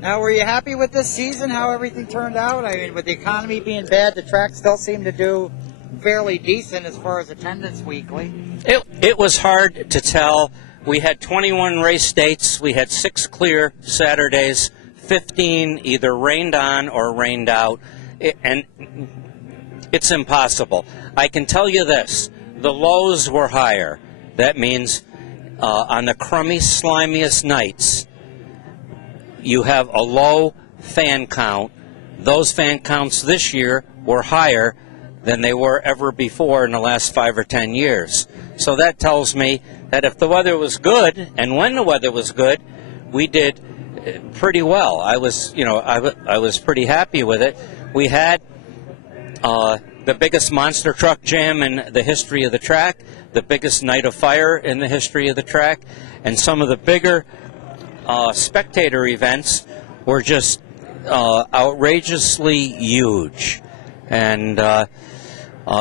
Now, were you happy with this season, how everything turned out? I mean, with the economy being bad, the track still seemed to do fairly decent as far as attendance weekly. It was hard to tell. We had 21 race dates. We had 6 clear Saturdays. 15 either rained on or rained out. And it's impossible. I can tell you this. The lows were higher. That means on the crummy, slimiest nights, you have a low fan count. Those fan counts this year were higher than they were ever before in the last 5 or 10 years. So that tells me that if the weather was good, and when the weather was good, we did pretty well. I was pretty happy with it. We had the biggest monster truck jam in the history of the track, the biggest night of fire in the history of the track, and some of the bigger spectator events were just outrageously huge. And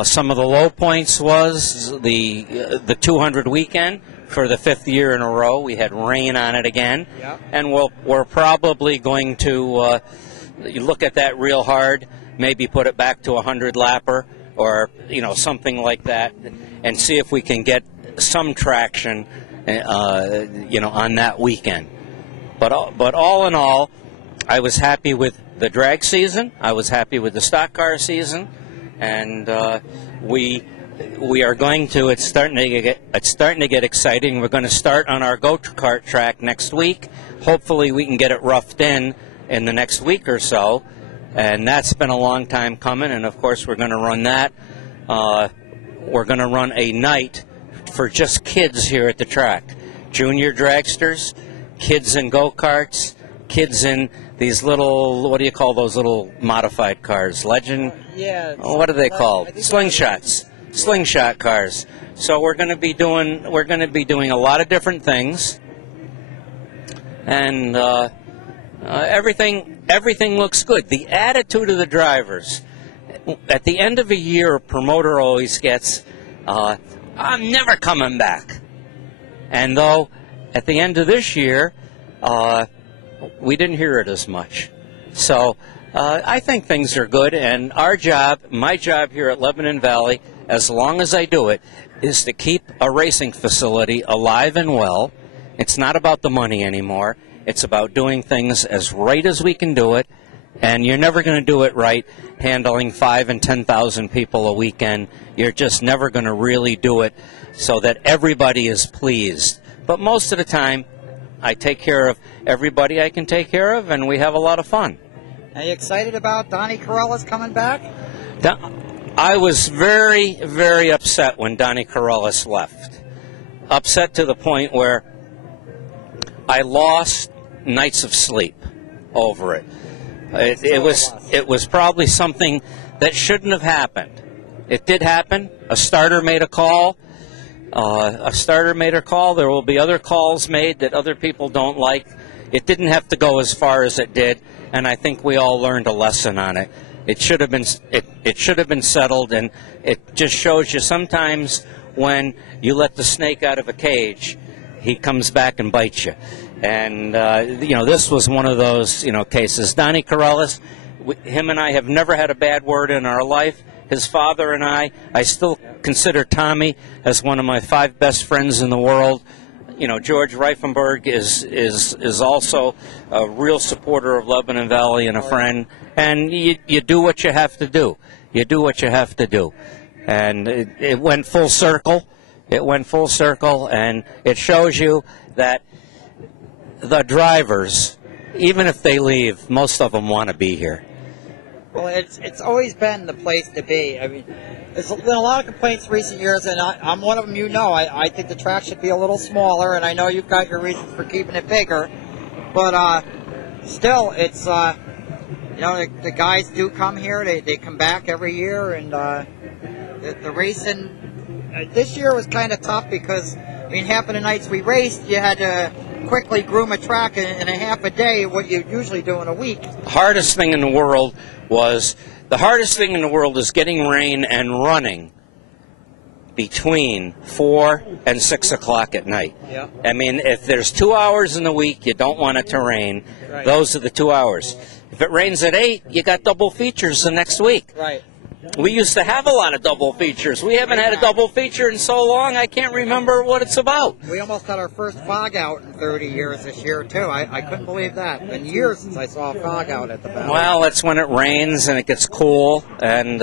some of the low points was the 200 weekend for the 5th year in a row. We had rain on it again. Yep. And we're probably going to look at that real hard, maybe put it back to a 100-lapper or something like that, and see if we can get some traction on that weekend. But all in all, I was happy with the drag season. I was happy with the stock car season, and we are going to. It's starting to get exciting. We're going to start on our go-kart track next week. Hopefully, we can get it roughed in the next week or so, and that's been a long time coming. And of course, we're going to run that. We're going to run a night for just kids here at the track. Junior dragsters, kids in go-karts, kids in these little, what do you call those little modified cars? Legend? Yeah. What are they called? Slingshots. Slingshot cars. So we're going to be doing a lot of different things, and everything looks good. The attitude of the drivers. At the end of a year, a promoter always gets, I'm never coming back. And though at the end of this year, we didn't hear it as much. So I think things are good, and our job, my job here at Lebanon Valley, as long as I do it, is to keep a racing facility alive and well. It's not about the money anymore. It's about doing things as right as we can do it, and you're never going to do it right handling 5,000 and 10,000 people a weekend. You're just never going to really do it so that everybody is pleased. But most of the time, I take care of everybody I can take care of, and we have a lot of fun. Are you excited about Donnie Corellis coming back? I was very, very upset when Donnie Corellis left. Upset to the point where I lost nights of sleep over it. It was probably something that shouldn't have happened. It did happen. A starter made a call. There will be other calls made that other people don't like. It didn't have to go as far as it did, and I think we all learned a lesson on it. It should have been settled, and it just shows you sometimes when you let the snake out of a cage, he comes back and bites you. And this was one of those cases. Donnie Corellis, him and I have never had a bad word in our life. His father and I still consider Tommy as one of my 5 best friends in the world. George Reifenberg is also a real supporter of Lebanon Valley and a friend. And you do what you have to do. You do what you have to do. And it went full circle. It went full circle, and it shows you that the drivers, even if they leave, most of them want to be here. Well, it's always been the place to be. I mean, there's been a lot of complaints recent years, and I'm one of them. I think the track should be a little smaller, and I know you've got your reasons for keeping it bigger. But still, it's the guys do come here. They come back every year, and the racing this year was kind of tough because half of the nights we raced, you had to quickly groom a track in a half a day, what you usually do in a week. The hardest thing in the world is getting rain and running between 4 and 6 o'clock at night. Yeah. I mean, if there's 2 hours in the week, you don't want it to rain. Right. Those are the 2 hours. If it rains at 8, you got double features the next week. Right. We used to have a lot of double features. We haven't had a double feature in so long, I can't remember what it's about. We almost had our first fog out in 30 years this year, too. I couldn't believe that. It's been years since I saw a fog out at the Valley. Well, it's when it rains and it gets cool. And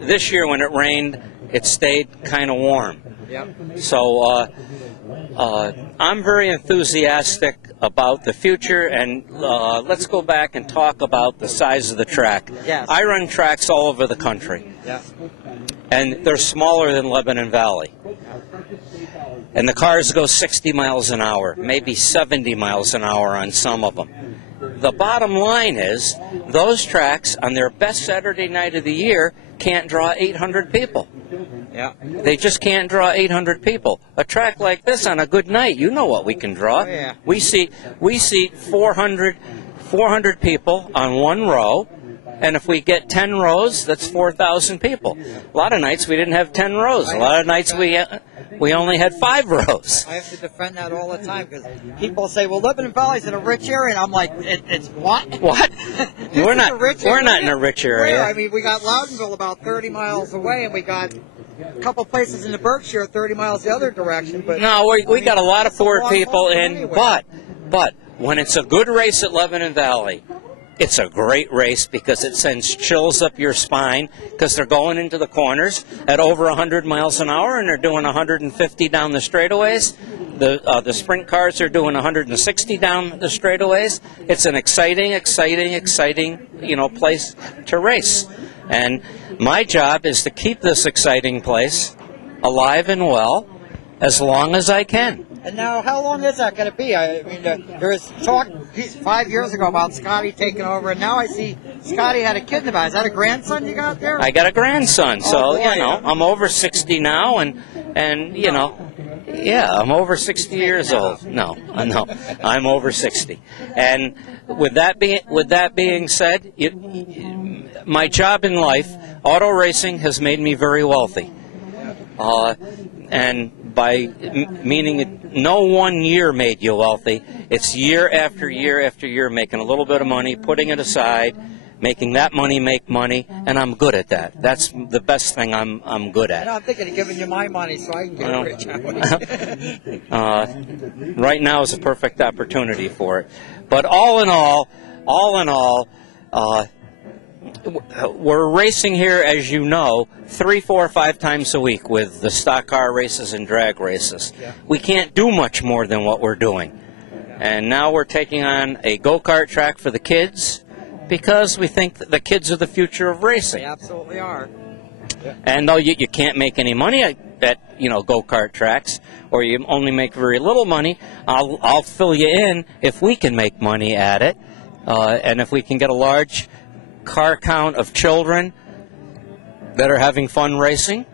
this year when it rained, it stayed kind of warm. Yep. So I'm very enthusiastic about the future, and let's go back and talk about the size of the track. Yes. I run tracks all over the country, Yeah. and they're smaller than Lebanon Valley. And the cars go 60 miles an hour, maybe 70 miles an hour on some of them. The bottom line is, those tracks on their best Saturday night of the year can't draw 800 people. Yeah. They just can't draw 800 people. A track like this on a good night, you know what we can draw. Oh, yeah. We seat 400 people on one row, and if we get 10 rows, that's 4,000 people. A lot of nights we didn't have 10 rows. A lot of nights we only had 5 rows. I have to defend that all the time because people say, "Well, Lebanon Valley's in a rich area," and I'm like, "It's what? What? We're not. We're not in a rich area. Where? I mean, we got Loudonville about 30 miles away, and we got a couple places in the Berkshire 30 miles the other direction. But no, we got a lot of poor people in. Anyway. But when it's a good race at Lebanon Valley, it's a great race because it sends chills up your spine because they're going into the corners at over 100 miles an hour and they're doing 150 down the straightaways. The sprint cars are doing 160 down the straightaways. It's an exciting, place to race. And my job is to keep this exciting place alive and well as long as I can. And now, how long is that going to be? I mean, there was talk 5 years ago about Scotty taking over, and now I see Scotty had a kid in the back. Is that a grandson you got there? I got a grandson, so, boy, I'm over 60 now, and yeah, I'm over 60 years old. No, I'm over 60. And with that being said, my job in life, auto racing, has made me very wealthy. And by meaning no 1 year made you wealthy, it's year after year after year making a little bit of money, putting it aside, making that money make money, and I'm good at that. That's the best thing I'm good at. I'm thinking of giving you my money so I can get rich. Right now is a perfect opportunity for it. But all in all, we're racing here, as you know, 3, 4, 5 times a week with the stock car races and drag races. Yeah. We can't do much more than what we're doing. And now we're taking on a go-kart track for the kids because we think that the kids are the future of racing. They absolutely are. Yeah. And though you can't make any money at go-kart tracks, or you only make very little money, I'll fill you in if we can make money at it, and if we can get a large car count of children that are having fun racing,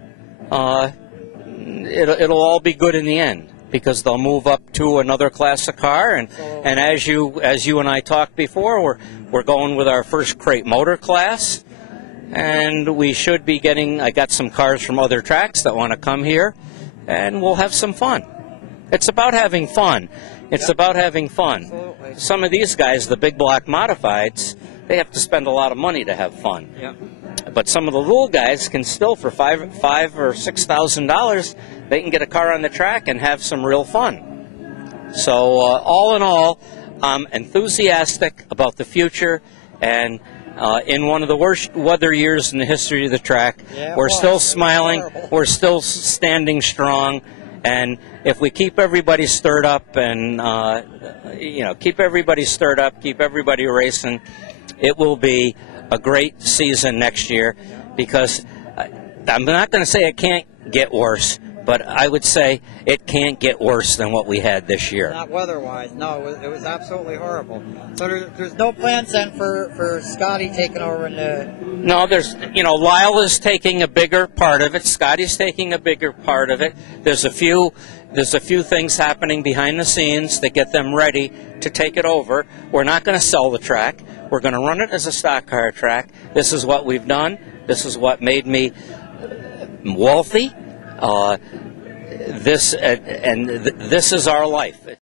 it'll all be good in the end because they'll move up to another class of car, and as you and I talked before, we're going with our first crate motor class, and we should be getting. I got some cars from other tracks that want to come here, and we'll have some fun. It's about having fun. It's about having fun. Absolutely. Some of these guys, the big block modifieds, they have to spend a lot of money to have fun. Yep. But some of the little guys can still, for $5,000 or $6,000, they can get a car on the track and have some real fun. So all in all, I'm enthusiastic about the future, and in one of the worst weather years in the history of the track, we're still smiling, we're still standing strong, and if we keep everybody stirred up and keep everybody racing, it will be a great season next year, because I'm not going to say it can't get worse, but I would say it can't get worse than what we had this year. Not weather-wise, no, it was absolutely horrible. So there's no plans then for Scotty taking over in the... No, Lyle is taking a bigger part of it. Scotty's taking a bigger part of it. There's a few things happening behind the scenes that get them ready to take it over. We're not going to sell the track. We're going to run it as a stock car track. This is what we've done. This is what made me wealthy. This is our life.